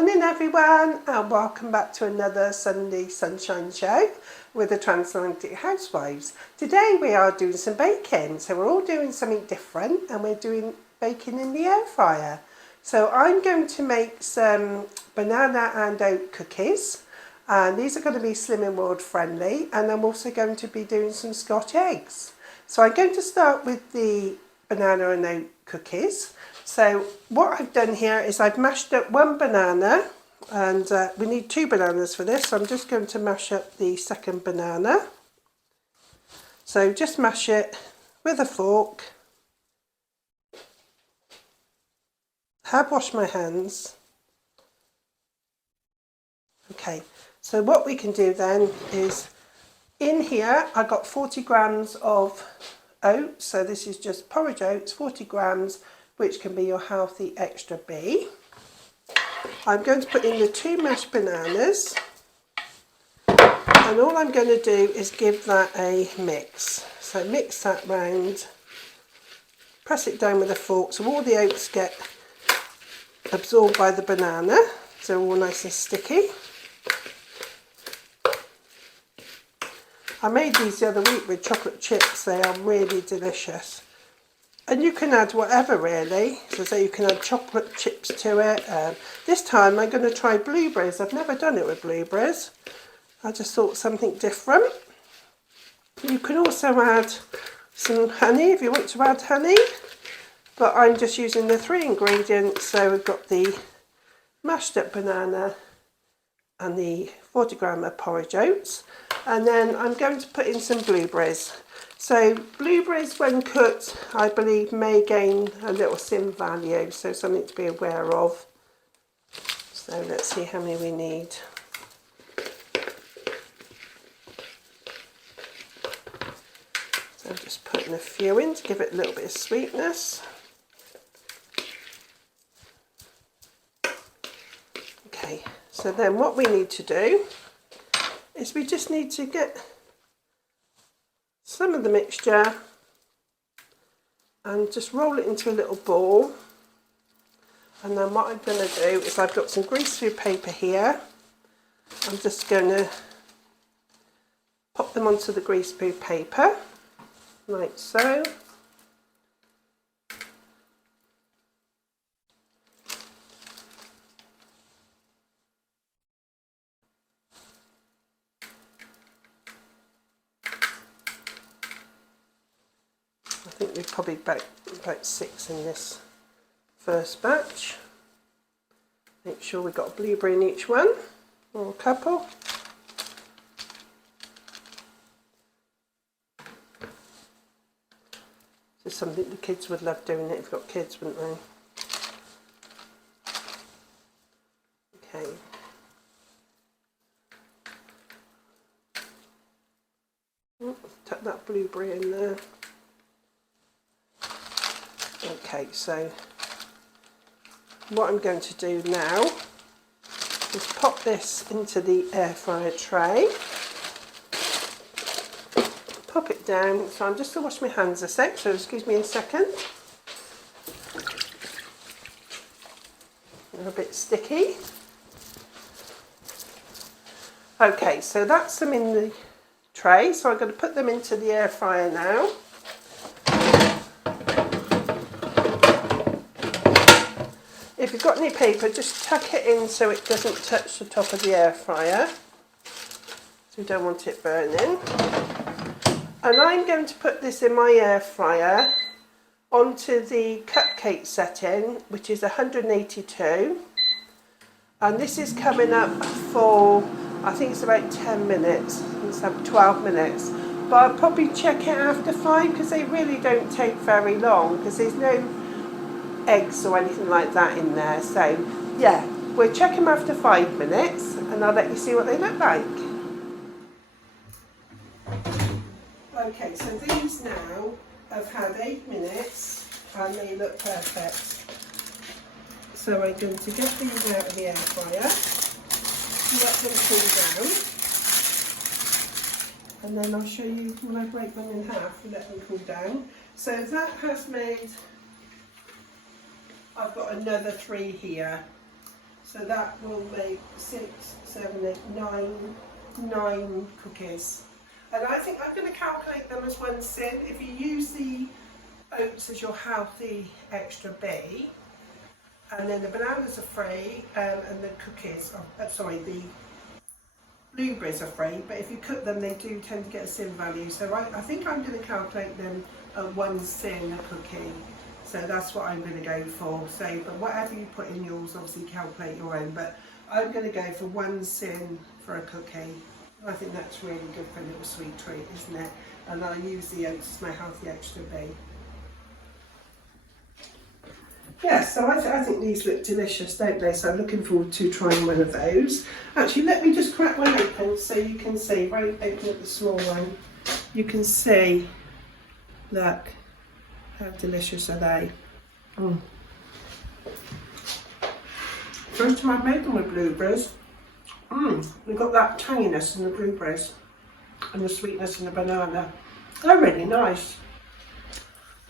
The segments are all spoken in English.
morning everyone, and welcome back to another Sunday Sunshine Show with the Transatlantic Housewives. Today we are doing some baking, so we're all doing something different and we're doing baking in the air fryer. So I'm going to make some banana and oat cookies, and these are going to be Slimming World friendly, and I'm also going to be doing some Scotch eggs. So I'm going to start with the banana and oat cookies. So what I've done here is I've mashed up one banana, and we need 2 bananas for this, so I'm just going to mash up the second banana. So just mash it with a fork. Have washed my hands. Okay, so what we can do then is, in here I got 40 grams of oats, so this is just porridge oats, 40 grams, which can be your healthy extra B. I'm going to put in the 2 mashed bananas, and all I'm going to do is give that a mix. So mix that round, press it down with a fork so all the oats get absorbed by the banana, so all nice and sticky. I made these the other week with chocolate chips, they are really delicious. And you can add whatever really, so you can add chocolate chips to it. This time I'm going to try blueberries. I've never done it with blueberries. I just thought something different. You can also add some honey if you want to add honey, but I'm just using the 3 ingredients. So we've got the mashed up banana and the 40 gram of porridge oats, and then I'm going to put in some blueberries. So blueberries when cooked, I believe, may gain a little sim value, so something to be aware of. So let's see how many we need. So I'm just putting a few in to give it a little bit of sweetness. Okay, so then what we need to do is we just need to get some of the mixture and just roll it into a little ball. And then what I'm going to do is, I've got some greaseproof paper here. I'm just going to pop them onto the greaseproof paper like so. I think we've probably about 6 in this first batch. Make sure we've got a blueberry in each one, or a couple. This is something the kids would love doing it if you've got kids, wouldn't they? Okay. Tuck that blueberry in there. Okay, so what I'm going to do now is pop this into the air fryer tray. Pop it down, so I'm just going to wash my hands a sec, so excuse me a second. They're a bit sticky. Okay, so that's them in the tray, so I'm going to put them into the air fryer now. If you've got any paper, just tuck it in so it doesn't touch the top of the air fryer. So we don't want it burning. And I'm going to put this in my air fryer onto the cupcake setting, which is 182. And this is coming up for, I think it's about 10 minutes. It's about 12 minutes. But I'll probably check it after 5, because they really don't take very long, because there's no eggs or anything like that in there. So yeah, we'll check them after 5 minutes and I'll let you see what they look like. Okay, so these now have had 8 minutes and they look perfect. So I'm going to get these out of the air fryer, let them cool down, and then I'll show you when I break them in half and let them cool down. So that has made, I've got another 3 here. So that will make 6, 7, 8, 9 cookies. And I think I'm going to calculate them as one sin. If you use the oats as your healthy extra B, and then the bananas are free, and the cookies, the blueberries are free, but if you cook them they do tend to get a sin value. So I think I'm going to calculate them at 1 sin a cookie. So that's what I'm going to go for. So, but whatever you put in yours, obviously calculate your own, but I'm going to go for 1 sin for a cookie. I think that's really good for a little sweet treat, isn't it? And I'll use the oats as my healthy extra B. Yes, so I think these look delicious, don't they? So I'm looking forward to trying one of those. Actually, let me just crack one open so you can see. Right, open up the small one. You can see, look, how delicious are they? First time I've made them with blueberries. We've got that tanginess in the blueberries and the sweetness in the banana. They're really nice.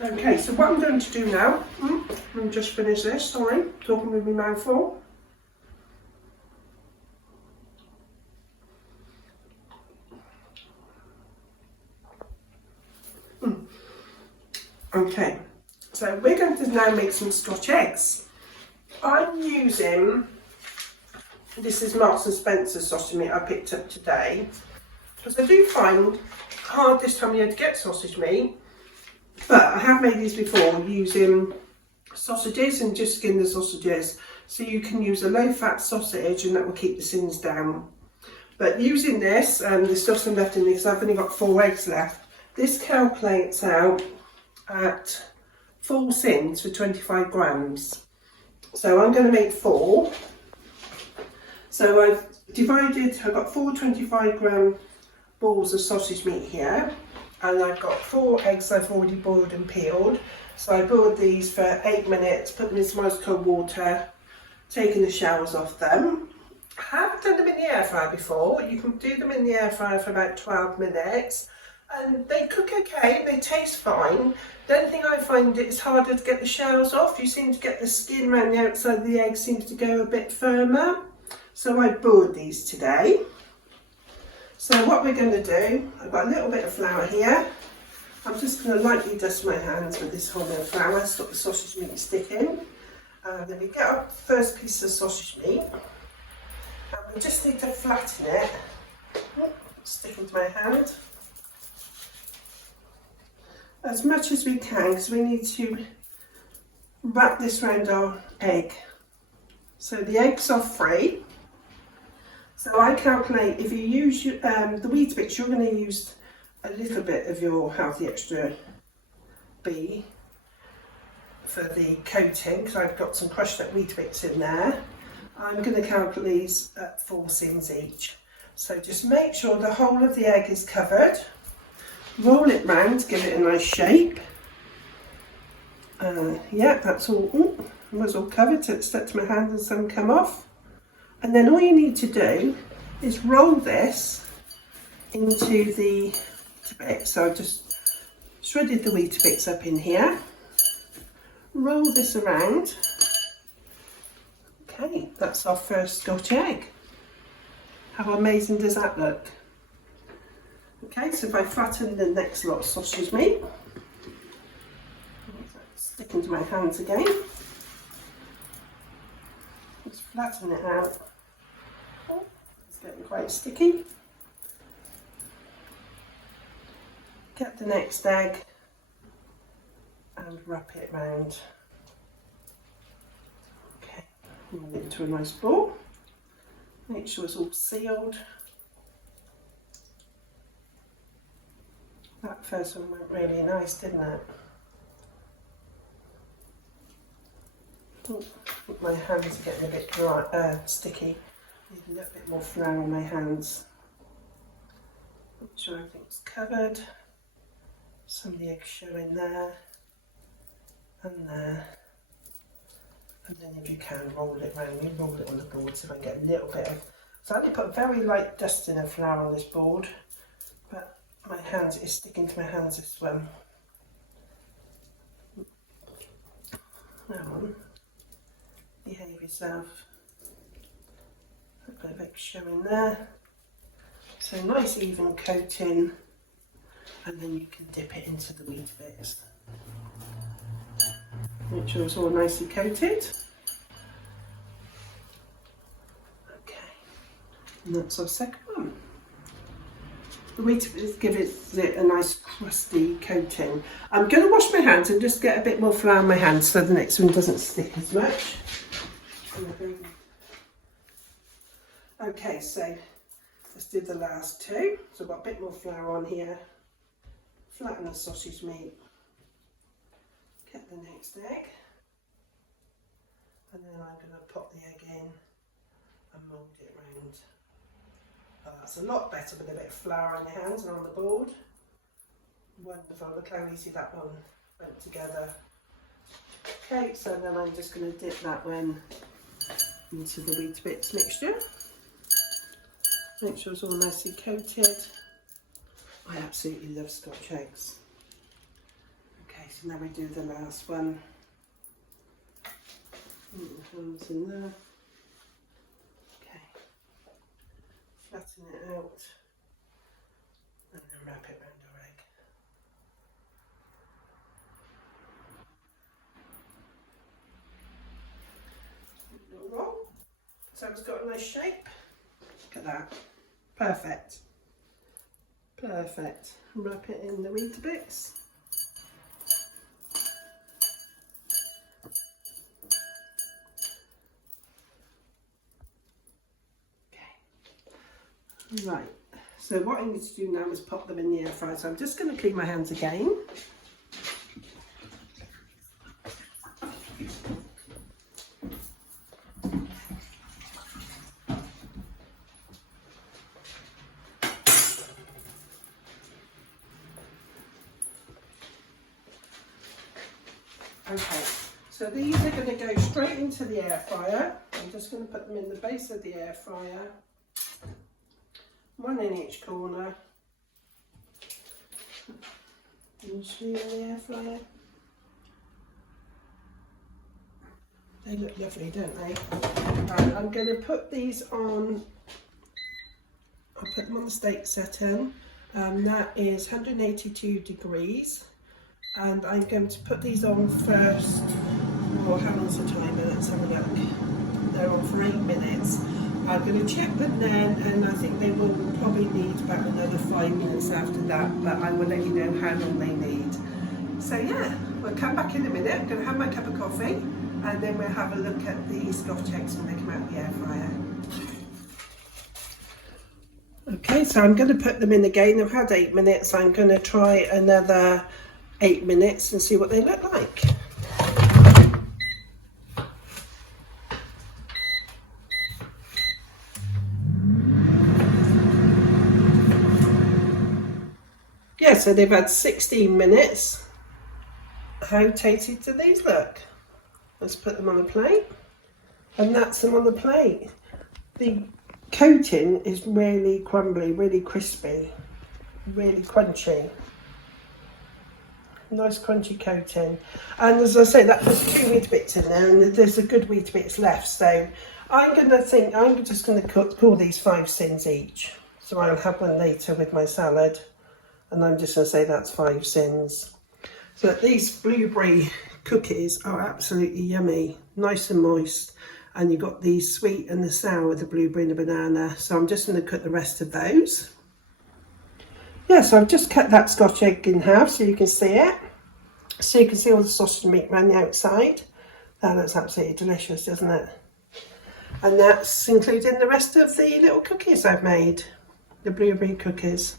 Okay, so what I'm going to do now, let me just finish this, sorry, talking with my mouth full. Okay, so we're going to now make some Scotch eggs. I'm using, this is Marks and Spencer sausage meat I picked up today, because I do find hard this time of year to get sausage meat. But I have made these before using sausages and just skin the sausages. So you can use a low fat sausage and that will keep the sins down. But using this, there's still some left in this, I've only got 4 eggs left. This calculates out at 4 sins for 25 grams. So I'm going to make 4. So I've got 4 25 gram balls of sausage meat here. And I've got 4 eggs I've already boiled and peeled. So I boiled these for 8 minutes, put them in some ice cold water, taking the shells off them. I haven't done them in the air fryer before. You can do them in the air fryer for about 12 minutes. And they cook okay, they taste fine. The only thing I find it's harder to get the shells off. You seem to get the skin around the outside of the egg seems to go a bit firmer. So I boiled these today. So what we're going to do, I've got a little bit of flour here. I'm just going to lightly dust my hands with this whole bit of flour, stop the sausage meat sticking. Then we get our first piece of sausage meat. And we just need to flatten it. Sticking to my hand. As much as we can, because we need to wrap this around our egg. So the eggs are free. So I calculate if you use the Weetabix, you're going to use a little bit of your healthy extra B for the coating, because I've got some crushed up Weetabix in there. I'm going to calculate these at 4 sins each. So just make sure the whole of the egg is covered. Roll it round, give it a nice shape. Yeah, that's all. It was all covered, so it stuck to my hand and some come off. And then all you need to do is roll this into the Weetabix. So I've just shredded the Weetabix up in here. Roll this around. Okay, that's our first Scotch egg. How amazing does that look? Okay, so if I flatten the next lot of sausage meat, stick into my hands again. Just flatten it out. It's getting quite sticky. Get the next egg and wrap it round. Okay, roll it into a nice ball. Make sure it's all sealed. That first one went really nice, didn't it? Oh, my hands are getting a bit dry, sticky. Need a little bit more flour on my hands. Make sure everything's covered. Some of the eggs showing there and there. And then if you can, roll it round. You roll it on the board so I can get a little bit of... So I only put very light dusting of flour on this board, but my hands, it's sticking to my hands, this one. That one. Behave yourself. Put a bit of show in there. So nice even coating, and then you can dip it into the wheat bits. Make sure it's all nicely coated. Okay, and that's our second one. The wheat bits gives it a nice crusty coating. I'm going to wash my hands and just get a bit more flour on my hands so the next one doesn't stick as much. Okay, so let's do the last two. So I've got a bit more flour on here. Flatten the sausage meat. Get the next egg. And then I'm going to pop the egg in and mould it round. Oh, that's a lot better with a bit of flour on your hands and on the board. Wonderful, look how easy that one went together. Okay, so then I'm just going to dip that one into the wheat bits mixture. Make sure it's all nicely coated. I absolutely love Scotch eggs. Okay, so now we do the last one. Put the hands in there. Okay, flatten it out and then wrap it around our egg. Little roll. So it's got a nice shape. Look at that. Perfect. Perfect. Wrap it in the wheat bits. Okay. Right. So what I need to do now is pop them in the air fryer. So I'm just going to clean my hands again. Okay, so these are going to go straight into the air fryer. I'm just going to put them in the base of the air fryer, one in each corner. Can you see in the air fryer? They look lovely, don't they? Right, I'm going to put these on, I'll put them on the steak setting. That is 182 degrees. And I'm going to put these on first. Oh, how long's the timer? Let's have a look. They're on for 8 minutes. I'm going to check them then, and I think they will probably need about another 5 minutes after that, but I will let you know how long they need. So yeah, we'll come back in a minute. I'm going to have my cup of coffee, and then we'll have a look at the Scotch eggs when they come out of the air fryer. Okay, so I'm going to put them in again. I've had 8 minutes. I'm going to try another 8 minutes and see what they look like. Yeah, so they've had 16 minutes. How tasty do these look? Let's put them on a plate. And that's them on the plate. The coating is really crumbly, really crispy, really crunchy. Nice crunchy coating, and as I say, there's 2 wheat bits in there, and there's a good wheat bits left. So I'm just going to call these 5 sins each. So I'll have one later with my salad, and I'm just going to say that's 5 sins. So these blueberry cookies are absolutely yummy, nice and moist, and you've got the sweet and the sour, the blueberry and the banana. So I'm just going to cook the rest of those. Yeah, so I've just cut that Scotch egg in half so you can see it. So you can see all the sausage meat around the outside. That looks absolutely delicious, doesn't it? And that's including the rest of the little cookies I've made, the blueberry cookies.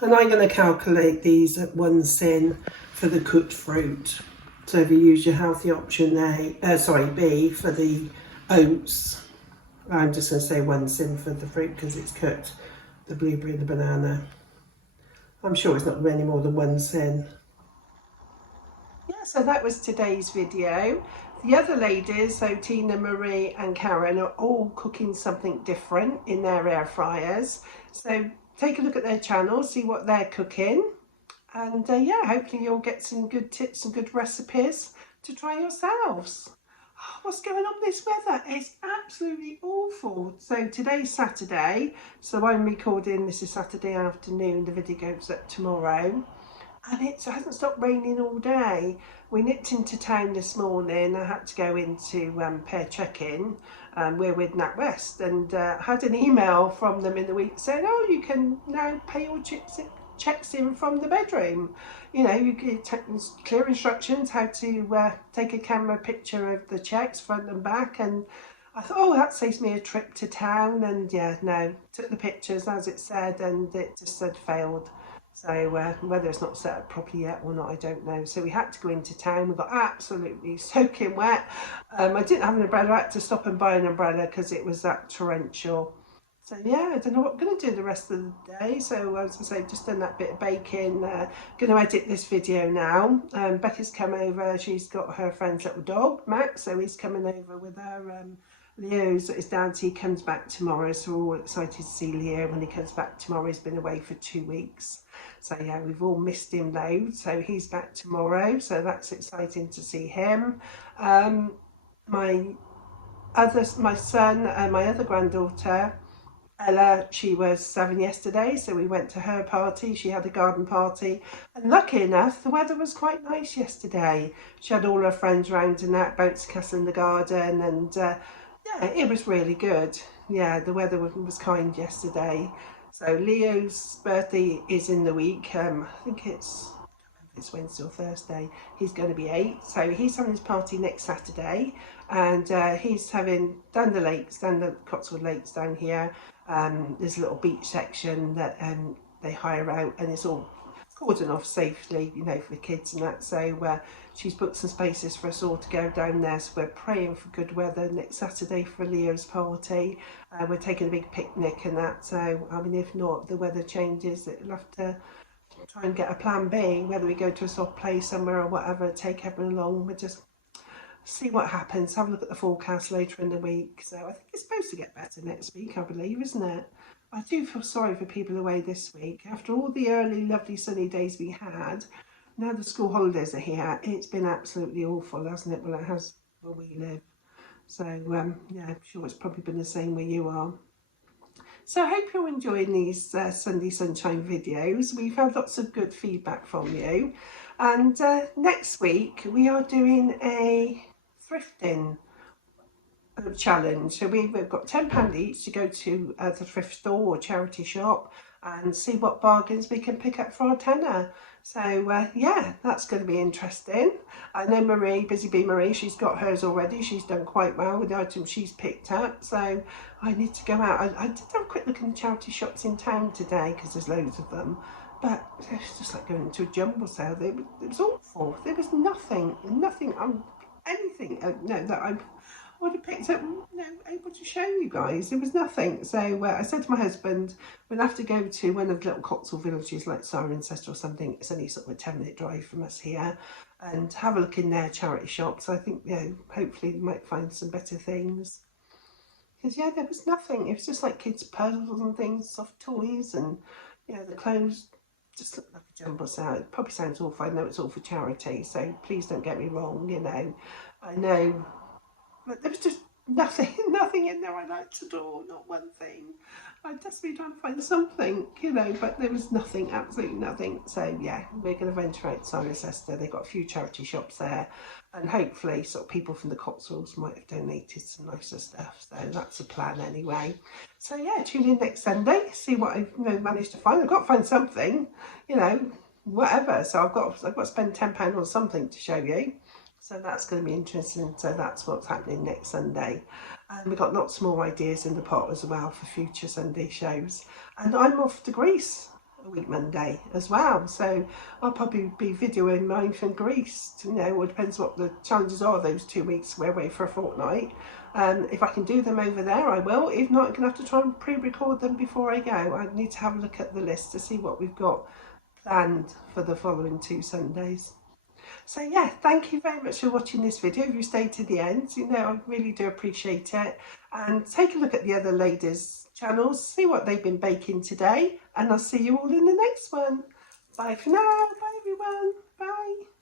And I'm going to calculate these at 1 sin for the cooked fruit. So if you use your healthy option B for the oats, I'm just going to say 1 sin for the fruit because it's cooked, the blueberry and the banana. I'm sure it's not any more than 1 sin. Yeah, so that was today's video. The other ladies, so Tina, Marie and Karen, are all cooking something different in their air fryers. So take a look at their channel, see what they're cooking. And yeah, hopefully you'll get some good tips and good recipes to try yourselves. what's going on with this weather? It's absolutely awful. So today's Saturday, so I'm recording, this is Saturday afternoon, the video goes up tomorrow. And it hasn't stopped raining all day. We nipped into town this morning. I had to go into pair check-in. We're with NatWest, and had an email from them in the week saying, oh, you can now pay your checks in from the bedroom. You know, you get clear instructions how to take a camera picture of the checks front and back. And I thought, oh, that saves me a trip to town. And yeah, no, took the pictures as it said, and it just said failed. So whether it's not set up properly yet or not, I don't know. So we had to go into town. We got absolutely soaking wet. I didn't have an umbrella. I had to stop and buy an umbrella because it was that torrential. So yeah, I don't know what I'm going to do the rest of the day. So as I say, just done that bit of baking. Going to edit this video now. Becca's come over. She's got her friend's little dog, Max. So he's coming over with her. Leo's his dad, he comes back tomorrow, so we're all excited to see Leo when he comes back tomorrow. He's been away for 2 weeks, so yeah, we've all missed him loads. So he's back tomorrow, so that's exciting to see him. My son and my other granddaughter Ella, she was 7 yesterday, so we went to her party. She had a garden party, and lucky enough, the weather was quite nice yesterday. She had all her friends round and that, bouncy castle in the garden, and yeah, it was really good. Yeah, the weather was kind yesterday. So Leo's birthday is in the week. I think it's Wednesday or Thursday. He's going to be 8, so he's having his party next Saturday, and he's having down the Cotswold Lakes down here. There's a little beach section that they hire out, and it's all cordoned off safely, you know, for the kids and that. So she's booked some spaces for us all to go down there. So we're praying for good weather next Saturday for Leo's party. We're taking a big picnic and that. So I mean, if not, the weather changes, it'll have to try and get a plan B, whether we go to a soft place somewhere or whatever, take everyone along. We'll just see what happens, have a look at the forecast later in the week. So I think it's supposed to get better next week, I believe, isn't it? I do feel sorry for people away this week. After all the early lovely sunny days we had, now the school holidays are here, it's been absolutely awful, hasn't it? Well, it has where we live. So yeah, I'm sure it's probably been the same where you are. So I hope you're enjoying these Sunday Sunshine videos. We've had lots of good feedback from you. And next week we are doing a thrifting challenge. So we've got £10 each to go to the thrift store or charity shop and see what bargains we can pick up for our tenner. So yeah, that's going to be interesting. I know Marie, Busy Bee Marie, she's got hers already. She's done quite well with the items she's picked up. So I need to go out. I did have a quick look in the charity shops in town today because there's loads of them. But it's just like going to a jumble sale. It was awful. There was nothing, anything that I would have picked up, able to show you guys. There was nothing. So I said to my husband, we'll have to go to one of the little Cotswold villages like Cirencester or something. It's only sort of a 10-minute drive from us here, and have a look in their charity shops. I think, hopefully we might find some better things. Because yeah, there was nothing. It was just like kids' puzzles and things, soft toys, and the clothes just looked like a jumble sale. It probably sounds awful. I know it's all for charity, so please don't get me wrong. I know, but there was just nothing in there I liked at all. Not one thing. I desperately trying to find something, but there was nothing, absolutely nothing. So yeah, we're going to venture out to Cirencester. They've got a few charity shops there, and hopefully sort of people from the Cotswolds might have donated some nicer stuff. So that's the plan anyway. So yeah, tune in next Sunday, see what I've managed to find. I've got to find something, whatever. So I've got to spend £10 on something to show you. So that's going to be interesting. So that's what's happening next Sunday. And we've got lots more ideas in the pot as well for future Sunday shows. And I'm off to Greece a week Monday as well. So I'll probably be videoing mine from Greece. It depends what the challenges are those 2 weeks. We're away for a fortnight. If I can do them over there, I will. If not, I'm going to have to try and pre-record them before I go. I need to have a look at the list to see what we've got planned for the following 2 Sundays. So yeah, thank you very much for watching this video. If you stayed to the end, I really do appreciate it. And take a look at the other ladies' channels, see what they've been baking today, and I'll see you all in the next one. Bye for now. Bye everyone. Bye.